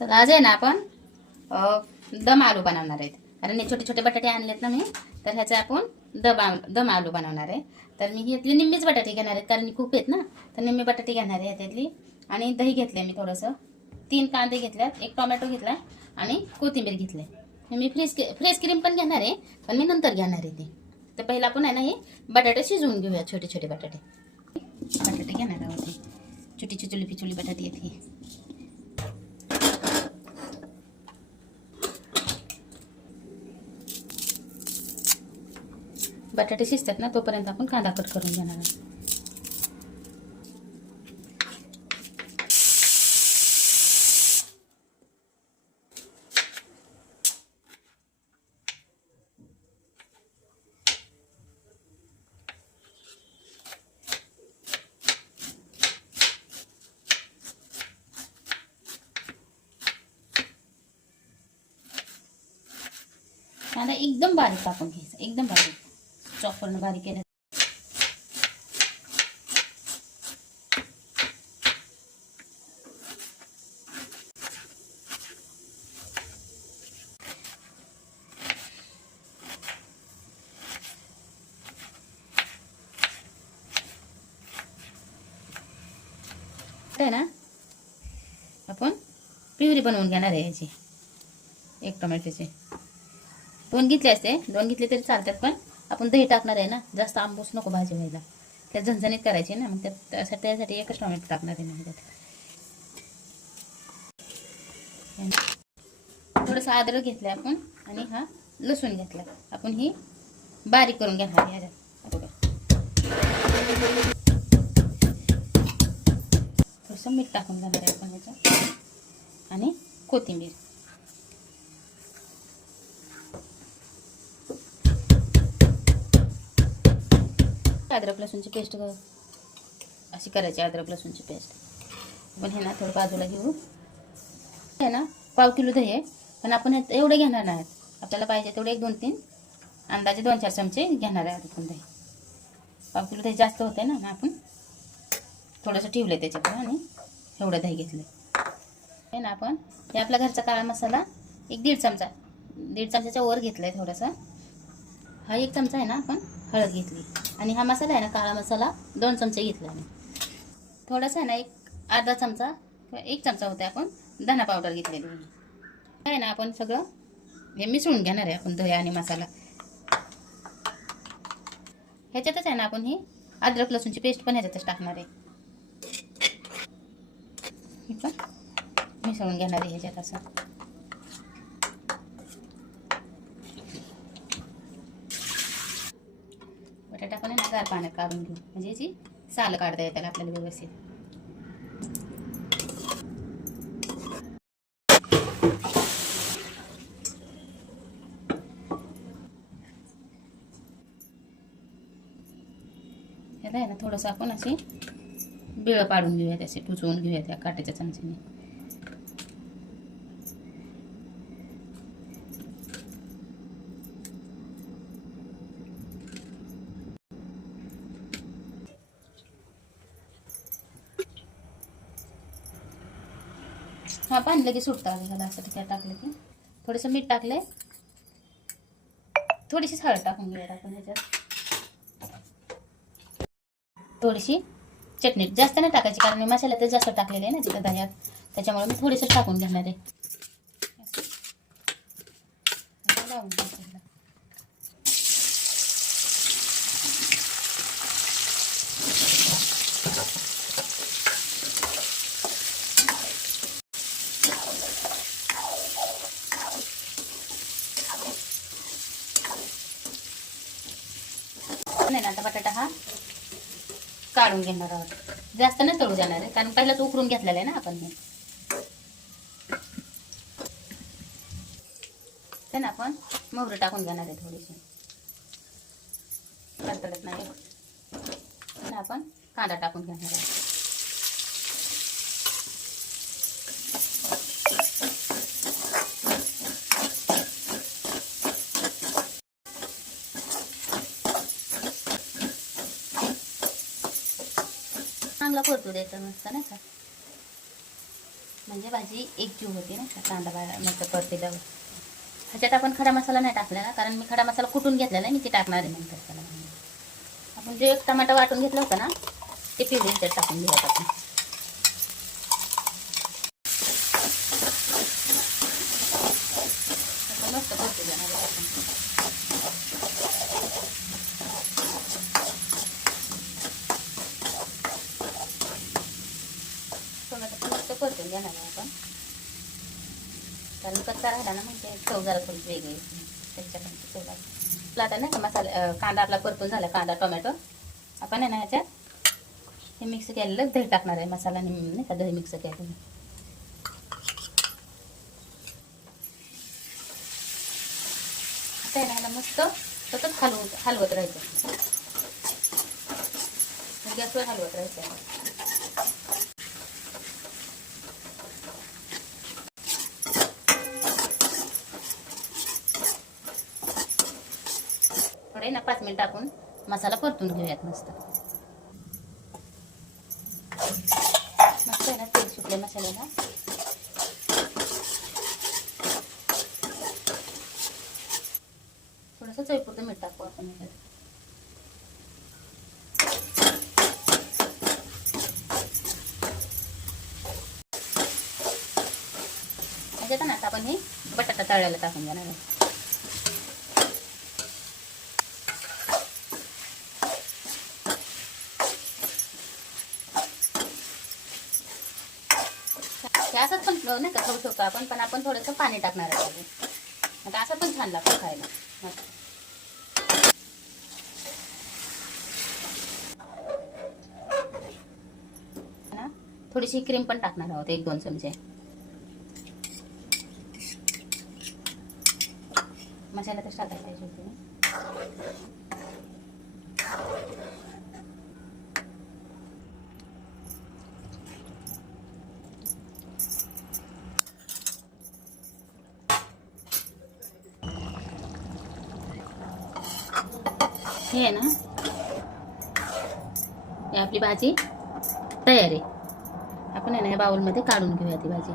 तर आज आहे ना आपण दम आलू बनवणार आहेत. कारण हे छोटे छोटे बटाटे आणलेत ना मी, तर ह्याचे आपण दम आलू बनवणार आहे. तर मी घेतली निम्मीच बटाटे घेणार आहेत, कारण खूप आहेत ना, तर निम्मी बटाटे घेणार आहे त्यातली. आणि दही घेतले मी थोडंसं, 3 कांदे घेतल्यात, 1 टोमॅटो घेतला आणि कोथिंबीर घेतले. मी फ्रेश क्रीम पण घेणार आहे, पण मी नंतर घेणार आहे ते. तर पहिला आपण आहे ना हे बटाटे शिजवून घेऊया. छोटे छोटे बटाटे घेणार आहोत. छोटी चिचुली पिचुली बटाटे आहेत हे. बटाटे शिजतात ना, तोपर्यंत आपण कांदा कट करून घेणार आहोत. कांदा एकदम बारीक कापून घ्यायचा, एकदम बारीक, चॉपरनं बारीक केलं. आहे ना, आपण प्युरी बनवून घेणार आहे याची. 1 टोमॅटोचे 2 घेतले असते, 2 घेतले तरी चालतात, पण आपण दही टाकणार आहे ना, जास्त आंबूस नको भाजी व्हायला, त्यात झणझणीत करायची ना, मग त्यासाठी 1च टोमॅटो टाकणार आहे मी त्यात. थोडंसं अद्रक घेतलं आपण, आणि हा लसूण घेतला आपण, ही बारीक करून घेणार आहे ह्याच्यात. थोडंसं मीठ टाकून घेणार आहे आपण ह्याच्यात, आणि कोथिंबीर. अद्रक लसूणची पेस्ट अशी करायची, अद्रक लसूणची पेस्ट. आपण हे ना थोडं बाजूला घेऊ. हे ना 1/2 किलो दही आहे, पण आपण एवढे घेणार नाहीत. आपल्याला पाहिजे तेवढे 1, 2, 3 अंदाजे 2-4 चमचे घेणार आहे आपण दही. 1/2 किलो दही जास्त होते ना, आपण थोडंसं ठेवलं त्याच्यात आणि एवढं दही घेतलं आहे ना. आपण हे आपला घरचा काळा मसाला 1-1.5 चमचा, 1.5 चमच्याच्या वर घेतला आहे थोडासा. हा 1 चमचा आहे ना, आपण हळद घेतली. आणि हा मसाला आहे ना, काळा मसाला 2 चमचे घेतला आहे. थोडासा आहे ना, अर्धा चमचा किंवा 1 चमचा होता आपण धना पावडर घेतलेली आहे ना. आपण सगळं हे मिसळून घेणार आहे आपण, दही आणि मसाला. ह्याच्यातच आहे ना, आपण ही अद्रक लसूणची पेस्ट पण ह्याच्यातच टाकणार आहे. हे पण मिसळून घेणार आहे ह्याच्यात असं. बटाटा पण आहे ना, गार पाण्यात काढून घेऊ, म्हणजे याची साल काढता येतात आपल्याला व्यवस्थित. ह्याला आहे ना थोडंसं आपण अशी बिळं पाडून घेऊया, त्याचे टुचवून घेऊया त्या काट्याच्या चमच्याने. हा पाणी लगेच सुटतं आलं ह्याला, असं त्यात टाकलं की. थोडंसं मीठ टाकलंय, थोडीशीच हळद टाकून घेऊया आपण ह्याच्यात. थोडीशी चटणी, जास्त नाही टाकायची, कारण मी मसाल्यात जास्त टाकलेले आहे ना तिथं दह्यात, त्याच्यामुळे मी थोडीसं टाकून घेणार आहे. लावून टाकायला नाही ना. आता बटाटा हा काढून घेणार आहोत, जास्त नाही तळू देणार आहे, कारण पहिलाच उकळून घेतलेलं आहे ना आपण हे. ते ना आपण मोहरी टाकून घेणार आहे थोडीशी, तडतडत नाही. आपण कांदा टाकून घेणार आहे. चांगला परतू द्यायचा मस्त, नाही का. म्हणजे भाजी एकजीव होती ना कांदा मस्त परतील्यावर. ह्याच्यात आपण खडा मसाला नाही टाकला ना, कारण मी खडा मसाला कुटून घेतलेला आहे, मी ते टाकणार आहे नंतर त्याला. आपण जे एक टमाटा वाटून घेतलं होतं ना ते पिवळी ह्याच्यात टाकून घेऊयात आपण. मस्त परतू देणार आहे आपण. टोमॅटो मस्त परतून घेणार आहे आपण, कारण कच्चा राहिला ना म्हणजे चव जरा थोडी वेगळी त्याच्याकडे चव लागते. आता नाही का मसाला कांदा आपला परतून झाला, कांदा टोमॅटो आपण आहे ना ह्याच्यात हे मिक्स केलेलं दही टाकणार आहे. मसाला नाही का दही मिक्स केलेलं. आता आहे ना मस्त सतत हलवत राहायचं, गॅसवर हलवत राहायचं. थोडे ना 5 मिनिट टाकून मसाला परतून घेऊयात मस्त. मस्त आहे ना तेल सुटले मसाल्याला. थोडंसं चवीपुरतं मीठ टाकू आपण. ह्याच्यात ना आता आपण हे बटाटा तळायला टाकून घेणार आहे. असंच पण नाही का खाऊ शकतो आपण, पण आपण थोडंसं पाणी टाकणार आहे. आता असं पण छान लागतं खायला. ना थोडीशी क्रीम पण टाकणार आहोत, 1-2 चमचे. मसाला तर टाकायला पाहिजे होते. हे आहे ना, ही आपली भाजी तयार आहे. आपण आहे ना या बाउलमध्ये काढून घेऊया ती भाजी.